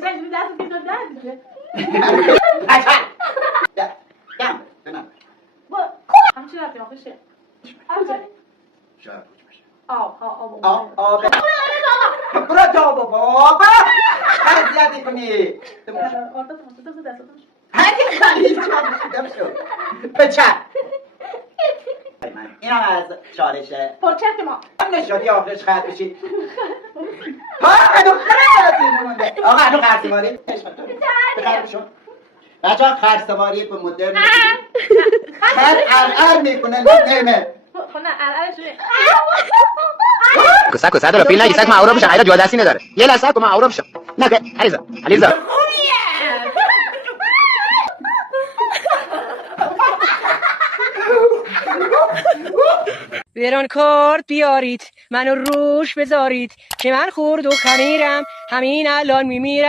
بچه اینجوری دست که دادن دیگه دم بنام همه چی رفتیم آخه شه شاید پوچ بشه آب برو تا بابا هر زیادی کنی هرگی خیلی چم شد بچه این هم از شارشه پرچه که ما هم نشادی آخرش خط بشید ها دختره مونده آقا هنو خرسواری بچه ها خرسواری به مدرن خر ار میکنه نمه خب نه الان شده کسا داره پیل نگی سگ من آورا بشم ایلا جا دستی نداره یه لحظه که من آورا بشم نه علیزا بیرون کرد بیارید منو روش بذارید که من خورد و خمیرم همین الان میمیرم